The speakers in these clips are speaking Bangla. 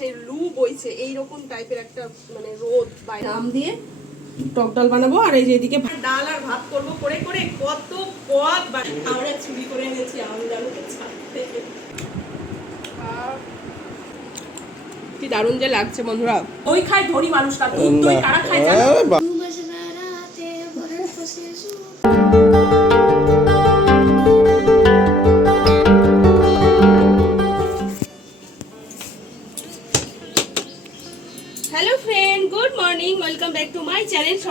সেই লু বইছে এইরকম টাইপের একটা মানে রোদ বাইরে। আম দিয়ে টক ডাল বানাবো আর এই যে এদিকে ডাল আর ভাত করব করে করে কত পদ আমরা চুরি করে এনেছি কি দারুণ যে লাগছে বন্ধুরা। ওই খায় ধনী মানুষটা দুধ দই কারা খায় জানো?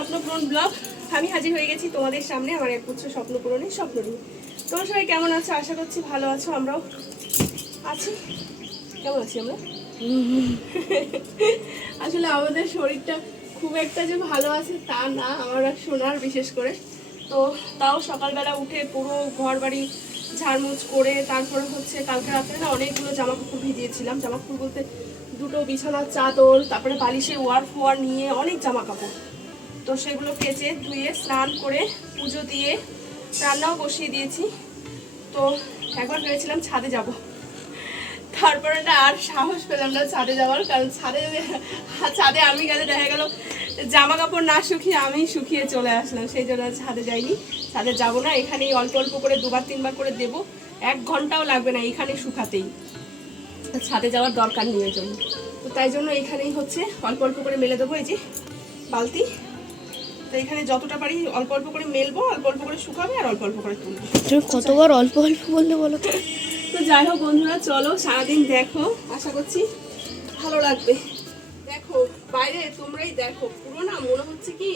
স্বপ্নপূরণ ব্লগ। আমি হাজির হয়ে গেছি তোমাদের সামনে, আমার এক পুত্র স্বপ্নপূরণের স্বপ্ন নিয়ে তোমরা সবাই কেমন আছো? আশা করছি ভালো আছো, আমরাও আছি। কেমন আছি আমরা? আসলে আমাদের শরীরটা খুব একটা যে ভালো আছে তা না, আমার সোনার বিশেষ করে। তো তাও সকালবেলা উঠে পুরো ঘর বাড়ি ঝাড়মুছ করে তারপরে হচ্ছে কালকে রাত্রে না অনেকগুলো জামা কাপড় ভিজিয়েছিলাম। জামা কাপড় বলতে দুটো বিছানার চাদর, তারপরে বালিশের ওয়ার ফোয়ার নিয়ে অনেক জামা কাপড় তো সেগুলো কেচে ধুয়ে স্নান করে পুজো দিয়ে রান্নাও বসিয়ে দিয়েছি। তো একবার ভেবেছিলাম ছাদে যাব। তারপরে না আর সাহস পেলাম না ছাদে যাওয়ার, কারণ ছাদে ছাদে আমি গেলে দেখা গেল জামা কাপড় না শুকিয়ে আমি শুকিয়ে চলে আসলাম। সেই জন্য ছাদে যাইনি। ছাদে যাব না, এখানেই অল্প অল্প করে দুবার তিনবার করে দেব। এক ঘন্টাও লাগবে না এখানে শুকাতেই। ছাদে যাওয়ার দরকার ওই জন্য। তো তাই জন্য এখানেই হচ্ছে, অল্প অল্প করে মেলে দেবো এই যে বালতি। তো এখানে যতটা পারি অল্প অল্প করে মেলবো অল্প অল্প করে শুকাবে আর অল্প অল্প করে তুলবো। কতবার অল্প অল্প বললে বলো তো? যাই হোক বন্ধুরা চলো সারাদিন দেখো। আশা করছি ভালো লাগবে। দেখো বাইরে তোমরাই দেখো। পুরো না মনে হচ্ছে কি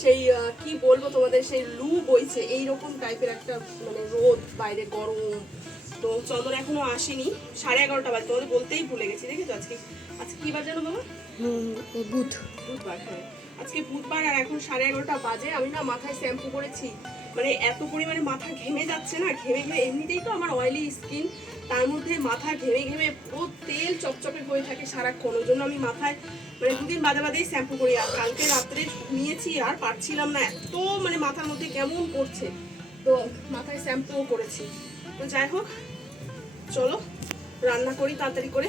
সেই কি বলব তোমাদের সেই লু বইছে। এইরকম টাইপের একটা মানে রোদ বাইরে গরম। তো চন্দন এখনও আসেনি। সাড়ে এগারোটা বাজে তোমাদের বলতেই ভুলে গেছি। দেখেছ আজকে? আজকে কি বার জানো বাবা? বুধ। বুধবার হ্যাঁ। আজকে বুধবার আর এখন সাড়ে এগারোটা বাজে, আমি না মাথায় শ্যাম্পু করেছি। মানে এত পরিমাণে মাথা ঘেমে যাচ্ছে না, ঘেমে ঘেমে এমনিতেই তো আমার অয়েলি স্কিন তার মধ্যে মাথা ঘেমে ঘেমে পুরো তেল চপচপে হয়ে থাকে সারাক্ষণ ওই জন্য আমি মাথায় মানে দুদিন বাদে বাদেই শ্যাম্পু করি। আর কালকে রাত্রে নিয়েছি আর পারছিলাম না, এত মানে মাথার মধ্যে কেমন করছে। তো মাথায় শ্যাম্পুও করেছি। তো যাই হোক, চলো, রান্না করি তাড়াতাড়ি করে।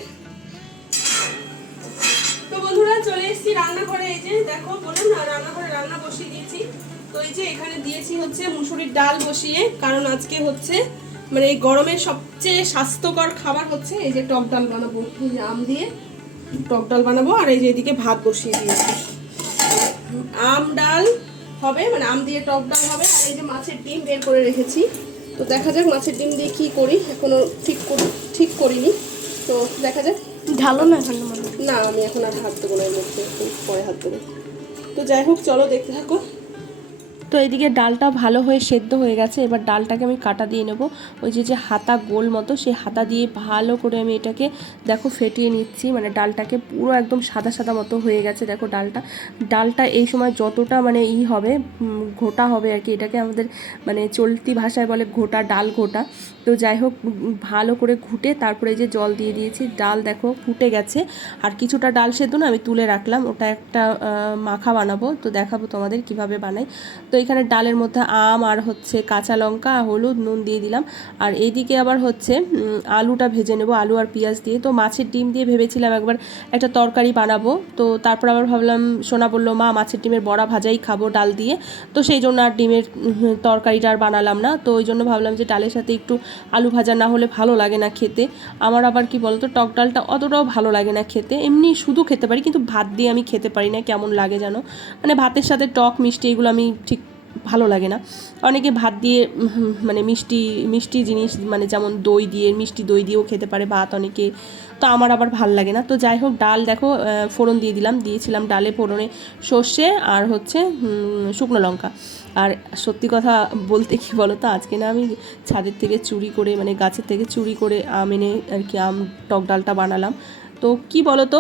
তো বন্ধুরা চলে এসেছি রান্নাঘরে, এই যে দেখো বললাম না, রান্নাঘরে রান্না বসিয়ে দিয়েছি। তো এই যে এখানে দিয়েছি হচ্ছে মুসুরির ডাল বসিয়ে, কারণ আজকে হচ্ছে মানে এই গরমের সবচেয়ে স্বাস্থ্যকর খাবার হচ্ছে এই যে টক ডাল বানাবো। এই যে আম দিয়ে টক ডাল বানাবো, আর এই যে এদিকে ভাত বসিয়ে দিয়েছি। আম ডাল হবে মানে আম দিয়ে টক ডাল হবে, আর এই যে মাছের ডিম বের করে রেখেছি। তো দেখা যাক মাছের ডিম দিয়ে কী করি এখনও ঠিক ঠিক করিনি। তো দেখা যাক। ঢালো না এখন মানে না, আমি এখন আর হাত দেবো না, এর মধ্যে পরে হাত দেবো। তো যাই হোক, চলো দেখতে থাকো। তো এইদিকে ডালটা ভালো হয়ে সেদ্ধ হয়ে গেছে। এবার ডালটাকে আমি কাটা দিয়ে নেব। ওই যে যে হাতা গোল মতো, সেই হাতা দিয়ে ভালো করে আমি এটাকে দেখো ফেটিয়ে নিচ্ছি। মানে ডালটাকে পুরো একদম সাদা সাদা মতো হয়ে গেছে দেখো ডালটা। ডালটা এই সময় যতটা মানে ই হবে ঘোটা হবে আর কি, এটাকে আমাদের মানে চলতি ভাষায় বলে ঘোটা, ডাল ঘোটা। তো যাই হোক ভালো করে ঘুটে তারপরে যে জল দিয়ে দিয়েছি। ডাল দেখো ফুটে গেছে। আর কিছুটা ডাল সেদ্ধ না আমি তুলে রাখলাম। ওটা একটা মাখা বানাবো। তো দেখাবো তোমাদের কীভাবে বানাই। তো এখানে ডালের মধ্যে আম আর হচ্ছে কাঁচা লঙ্কা হলুদ, নুন দিয়ে দিলাম। আর এইদিকে আবার হচ্ছে আলুটা ভেজে নেব, আলু আর পেঁয়াজ দিয়ে। তো মাছের ডিম দিয়ে ভেবেছিলাম একবার একটা তরকারি বানাবো। তো তারপর আবার ভাবলাম, সোনা বলল, মা, মাছের ডিমের বড়া ভাজাই খাব ডাল দিয়ে। তো সেই জন্য আর ডিমের তরকারিটা আর বানালাম না। তো ওই জন্য ভাবলাম যে ডালের সাথে একটু আলু ভাজা না হলে ভালো লাগে না খেতে। আমার আবার কি বলতো, টক ডালটা অতটাও ভালো লাগে না খেতে। এমনি শুধু খেতে পারি, কিন্তু ভাত দিয়ে আমি খেতে পারি না, কেমন লাগে যেন। মানে ভাতের সাথে টক, মিষ্টি এগুলো আমি ঠিক ভালো লাগে না। অনেকে ভাত দিয়ে মানে মিষ্টি মিষ্টি জিনিস মানে যেমন দই দিয়ে, মিষ্টি দই দিয়েও খেতে পারে ভাত অনেকে। তো আমার আবার ভালো লাগে না। তো যাই হোক, ডাল দেখো ফোড়ন দিয়ে দিলাম, দিয়েছিলাম ডালে ফোড়নে সর্ষে আর হচ্ছে শুকনো লঙ্কা। আর সত্যি কথা বলতে কি বলো তো আজকে না আমি ছাদের থেকে চুরি করে মানে গাছের থেকে চুরি করে আম এনে আর কি আম, টক ডালটা বানালাম। তো কি বলো তো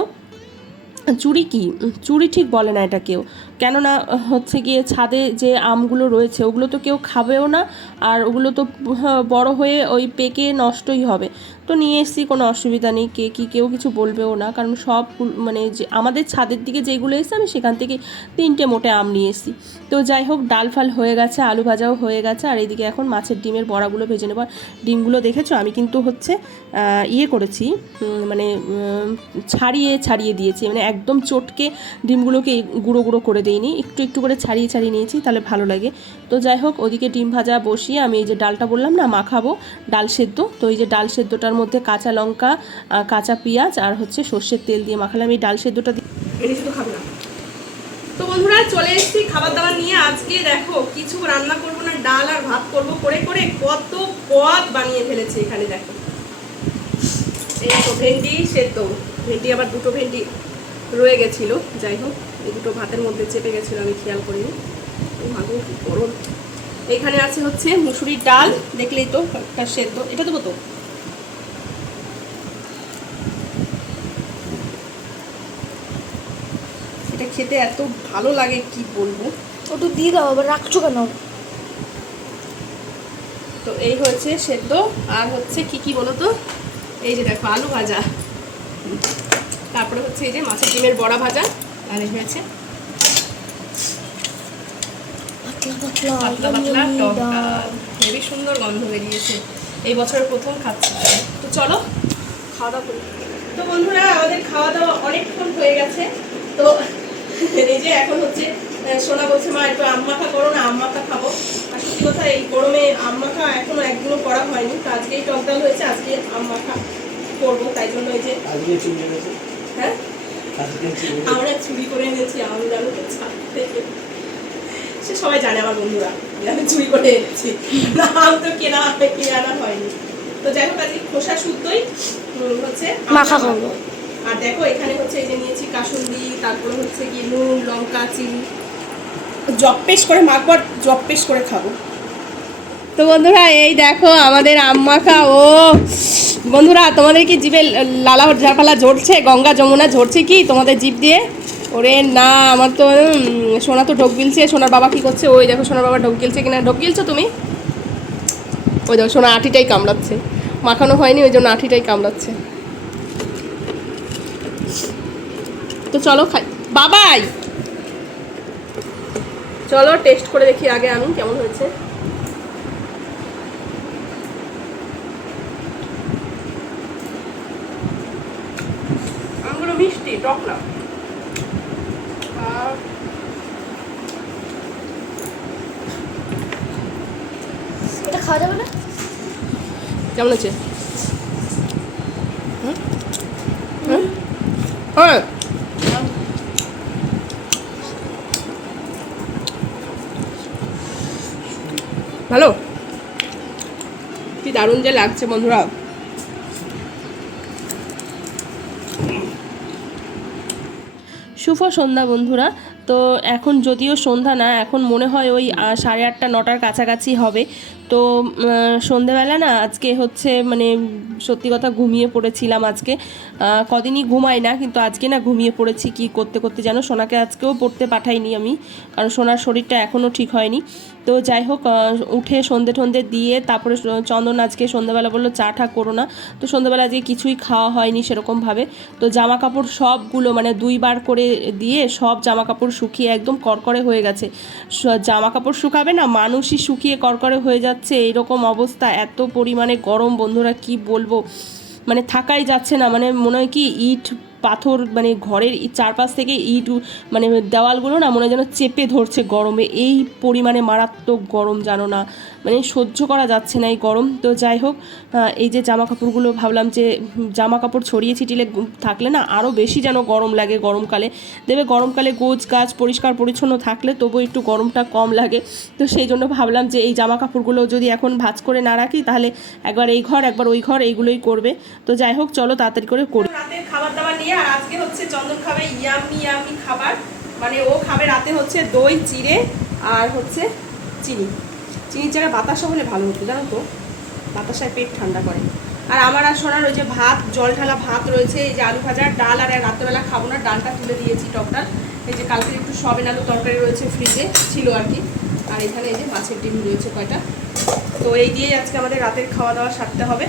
চুরি কি? চুরি ঠিক বলে না এটা কেউ কেননা হচ্ছে গিয়ে ছাদে যে আমগুলো রয়েছে ওগুলো তো কেউ খাবেও না আর ওগুলো তো হ্যাঁ, বড় হয়ে ওই পেকে নষ্টই হবে। তো নিয়ে এসেছি কোনো অসুবিধা নেই কে কি কেউ কিছু বলবেও না কারণ সব মানে যে আমাদের ছাদের দিকে যেগুলো এসেছে আমি সেখান থেকে তিনটে মোটে আম নিয়ে এসেছি। তো যাই হোক ডাল ফাল হয়ে গেছে আলু ভাজাও হয়ে গেছে আর এইদিকে এখন মাছের ডিমের বড়াগুলো ভেজে নেব। ডিমগুলো দেখেছ? আমি কিন্তু হচ্ছে ইয়ে করেছি মানে ছাড়িয়ে ছাড়িয়ে দিয়েছি মানে একদম চটকে ডিমগুলোকে গুঁড়ো গুঁড়ো করে দিইনি, একটু একটু করে ছাড়িয়ে ছাড়িয়ে নিয়েছি, তাহলে ভালো লাগে। তো যাই হোক, ওদিকে ডিম ভাজা বসিয়ে আমি এই যে ডালটা বললাম না, মাখাবো, ডাল সেদ্ধ। তো এই যে ডাল সেদ্ধটার মধ্যে কাঁচা লঙ্কা কাঁচা পেঁয়াজ আর হচ্ছে সর্ষের তেল দিয়ে মাখালাম। এই ডাল সেদ্ধটা দিয়ে না। তো বন্ধুরা, চলে এসেছি খাবার দাবার নিয়ে। আজকে দেখো, কিছু রান্না করব না, ডাল আর ভাত করব, করে করে কত পদ বানিয়ে ফেলেছে এখানে দেখো। এই তো ভেন্ডি সেদ্ধ। ভেন্ডি, আবার দুটো ভেন্ডি রয়ে গেছিল, যাই হোক। দুটো ভাতের মধ্যে চেপে গেছিল আমি খেয়াল করিনি। মাগো কি গরম। এখানে আছে হচ্ছে মুসুরির ডাল দেখলেই তো একটা সেদ্ধ। এটা দেবো তো? এটা খেতে এত ভালো লাগে কি বলব? ওটু দিয়ে দাও আবার রাখছো কেন? তো এই হচ্ছে সেদ্ধ। আর হচ্ছে কি কি বলো তো? এই যে দেখো আলু ভাজা। তারপরে হচ্ছে এই যে মাছের ডিমের বড়া ভাজা। আর এই হয়েছে? পাতলা টক হেবি সুন্দর গন্ধ বেরিয়েছে। এই বছরের প্রথম খাচ্ছি তো চলো খাওয়া দাওয়া করি। তো বন্ধুরা আমাদের খাওয়া দাওয়া অনেকক্ষণ হয়ে গেছে। তো এই যে এখন হচ্ছে সোনা বলছে মা একটু আম মাখা করো না আম মাখা খাব। আর সত্যি কথা এই গরমে আম মাখা এখনও একদিনও করা হয়নি। তো আজকেই টক ডাল হয়েছে আজকে আম মাখা করব তাই জন্য এই যে হ্যাঁ? আমরা চুরি করে এনেছি আম জানো তো ছাদ থেকে। সে সবাই জানে আমার বন্ধুরা আমি চুরি করে এনেছি। আম তো কেনা কিনে আনা হয়নি। তো যাই হোক আজকে খোসা শুদ্ধই হচ্ছে মাখা খাব। আর দেখো এখানে হচ্ছে এই যে নিয়েছি কাসুন্দি তারপরে হচ্ছে কি নুন লঙ্কা চিনি। জপ্পেশ করে মাখবো আর জপ্পেশ করে খাব। তো বন্ধুরা, এই দেখো আমাদের আম মাখা ও। বন্ধুরা, তোমাদের কি জিভে লালা ঝাপালা ঝরছে? গঙ্গা যমুনা ঝরছে কি তোমাদের জিভ দিয়ে? ওরে না, আমার তো সোনা তো ঢোক গিলছে। সোনার বাবা কি করছে? ওই দেখো, সোনার বাবা ঢোক গিলছে কিনা? ঢোক গিলছো তুমি? ওই দেখো, সোনা আঠিটাই কামড়াচ্ছে। মাখানো হয়নি, ওই জন্য আঠিটাই কামড়াচ্ছে। তো চলো খাই। বাবাই! চলো টেস্ট করে দেখি আগে আমি কেমন হয়েছে। টক না এটা খাওয়া যাবে না? কেমন আছে? হ্যাঁ। ভালো? কি দারুণ যে লাগছে বন্ধুরা। শুভ সন্ধ্যা বন্ধুরা। তো এখন যদিও সন্ধ্যা না, এখন মনে হয় ওই সাড়ে আটটা, নটার কাছাকাছি হবে। তো সন্ধেবেলা না, আজকে হচ্ছে মানে সত্যি কথা ঘুমিয়ে পড়েছিলাম আজকে। কদিনই ঘুমাই না, কিন্তু আজকে না ঘুমিয়ে পড়েছি কি করতে করতে যেন সোনাকে আজকেও পড়তে পাঠাইনি আমি, কারণ সোনার শরীরটা এখনও ঠিক হয়নি। তো যাই হোক উঠে সন্ধে টন্ধে দিয়ে তারপরে চন্দন আজকে সন্ধ্যাবেলা বলল, চা ঠা করো না। তো সন্ধ্যাবেলা আজকে কিছুই খাওয়া হয়নি সেরকমভাবে। তো জামা কাপড় সবগুলো মানে দুইবার করে দিয়ে সব জামা কাপড় শুকিয়ে একদম করকরে হয়ে গেছে। জামা কাপড় শুকাবে না? মানুষই শুকিয়ে করকরে হয়ে যাচ্ছে। এইরকম অবস্থা, এত পরিমাণে গরম। বন্ধুরা, কি বলব? মানে থাকাই যাচ্ছে না। মানে মনে হয় কি, ইট পাথর মানে ঘরের চারপাশ থেকে ইট মানে দেওয়ালগুলো না মনে যেন চেপে ধরছে গরমে। এই পরিমাণে মারাত্মক গরম জানো না। মানে সহ্য করা যাচ্ছে না এই গরম। তো যাই হোক এই যে জামা কাপড়গুলো ভাবলাম যে জামা কাপড় ছড়িয়ে ছিটিলে থাকলে না আরও বেশি যেন গরম লাগে গরমকালে। দেবে গরমকালে গোছ গাছ পরিষ্কার পরিচ্ছন্ন থাকলে তবু একটু গরমটা কম লাগে। তো সেই জন্য ভাবলাম যে এই জামা কাপড়গুলো যদি এখন ভাঁজ করে না রাখি তাহলে একবার এই ঘর, একবার ওই ঘর, এইগুলোই করবে। তো যাই হোক, চলো তাড়াতাড়ি করে করি। খাবার দাবার নিয়ে, আর আজকে হচ্ছে চন্দন খাবে ইয়ামি ইয়ামি খাবার। মানে ও খাবে রাতে হচ্ছে দই, চিড়ে আর হচ্ছে চিনি। চিনির জায়গায় বাতাসা হলে ভালো হতো, জানো তো? বাতাসায় পেট ঠান্ডা করে। আর আমার আর সোনার ওই যে ভাত, জল ঢালা ভাত রয়েছে, এই যে আলু ভাজা, ডাল আর রাত্রেবেলা খাব না, ডালটা তুলে দিয়েছি টকটা এই যে কালকে একটু সবেন আলু তরকারি রয়েছে ফ্রিজে, ছিল আর কি। আর এখানে এই যে মাছের ডিম রয়েছে কয়টা। তো এই দিয়েই আজকে আমাদের রাতের খাওয়া দাওয়া সারতে হবে।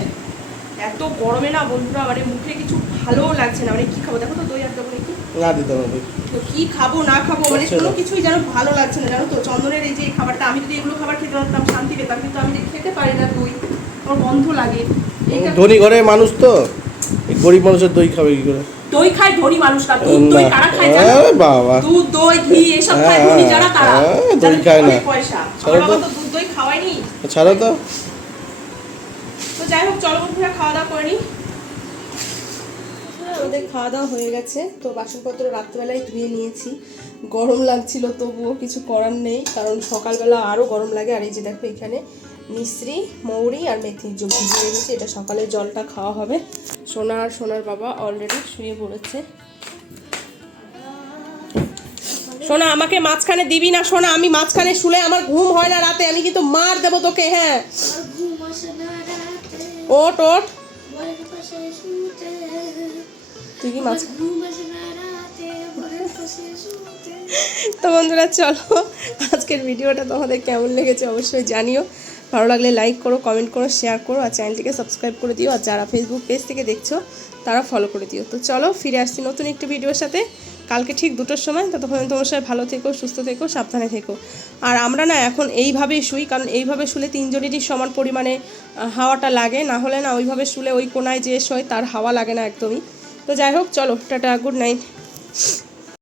এত গরমে না বন্ধুরা মানে মুখে কিছু ভালোও লাগছে না। মানে কি খাব? দেখো তো দই আর দেবো নাকি না দিতে হবে। তো কি খাব না খাব? মানে। কোনো কিছুই যেন ভালো লাগছে না জানো তো? চন্দনের এই যে খাবারটা আমি যদি এগুলো খাবার খেতে পারতাম শান্তি পেতাম কিন্তু আমি খেতে পারি না দই। আমার বন্ধ লাগে। ধনী ঘরের মানুষ তো? এই গরিব মানুষের দই খাবে কি করে? দই খায় ধনী মানুষরা দুধ দই কারা খায় জানো? বাবা। দুধ দই ঘি এসব খায় ধনী যারা তারা। হ্যাঁ, দই খায় না। পয়সা। ছাড়ো আমার বাবা তো। দুধ দই খাওয়ায়নি। ছাড়ো তো। যাই হোক চলো বন্ধুরা খাওয়া দাওয়া করে নিই আমাদের খাওয়া দাওয়া হয়ে গেছে। তো বাসনপত্র রাত্রেবেলায় ধুয়ে নিয়েছি। গরম লাগছিল তবুও কিছু করার নেই কারণ সকালবেলা আরও গরম লাগে। আর এই যে দেখো এখানে মিশ্রি মৌরি আর মেথির জল ভিজিয়ে রেখেছি এটা সকালে জলটা খাওয়া হবে। সোনা আর সোনার বাবা অলরেডি শুয়ে পড়েছে। সোনা আমাকে মাঝখানে দিবি না সোনা? আমি মাঝখানে শুলে আমার ঘুম হয় না রাতে আমি কিন্তু মার দেবো তোকে হ্যাঁ। ঘুম আসে না। ওট ওট। তুই শুতে তো বন্ধুরা, চলো আজকের ভিডিওটা তোমাদের কেমন লেগেছে অবশ্যই জানিও। ভালো লাগলে লাইক করো কমেন্ট করো শেয়ার করো, আর চ্যানেলটিকে সাবস্ক্রাইব করে দিও। আর যারা ফেসবুক পেজ থেকে দেখছ, তারা ফলো করে দিও। তো চলো, ফিরে আসছি নতুন একটি ভিডিওর সাথে। কালকে ঠিক দুটোর সময়, ততক্ষণ তোমার সবাই ভালো থেকো, সুস্থ থেকো, সাবধানে থেকো। আর আমরা না এখন এইভাবেই শুই, কারণ এইভাবে শুলে তিনজনেরই সমান পরিমাণে হাওয়াটা লাগে। না হলে না ওইভাবে শুলে ওই কোনায় যে শোয়, তার হাওয়া লাগে না একদমই। তো যাই হোক, চলো, টাটা, গুড নাইট।